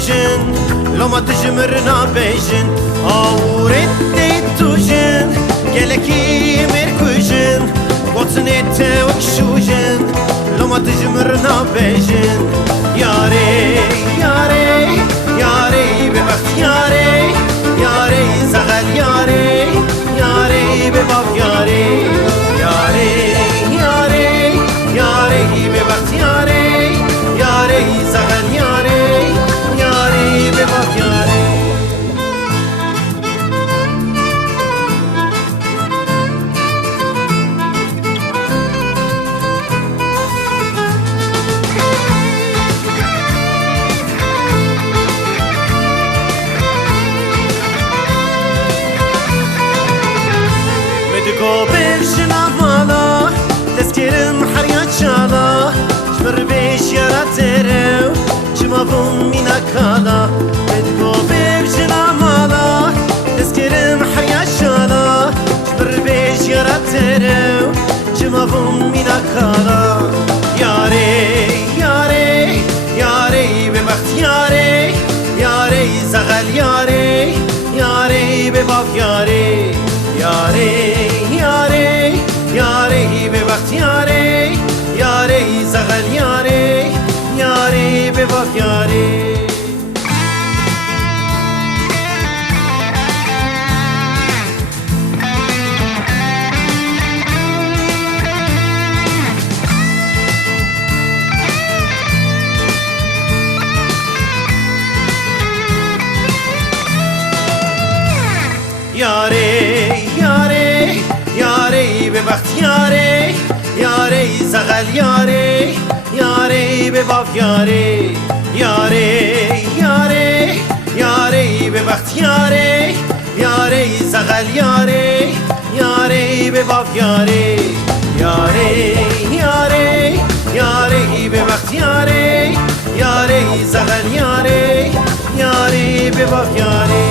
توجن لما تجمرنا بيجن أورد دي توجن قالكي مركوجن وطنيت وكشوجن لما تجمرنا بيجن ياري ياري ياري ببخت ياري ياري زغل ياري ياري بباب ياري ياري ياري ياري ببخت ياري ياري زغل ياري ياري بباب ياري بدقو بفشنا مالا تذكرم حريات شالا جمر بيش يارا ترو جما بوم مينا كالا بدقو بفشنا مالا تذكرم حريات شالا جمر بيش يارا ترو جما بوم مينا كالا ياري ياري ياري ببخت ياري ياري زغل ياري ياري بباب ياري ياري ياري ياري ببخت ياري ياري زغل ياري ياري بباب ياري ياري ياري ياري ببخت ياري ياري زغل ياري ياري بباب ياري ياري ياري ياري ببخت ياري ياري زغل ياري ياري بباب ياري ياري ياري ياري ببخت ياري ياري زغل ياري ياري بباب ياري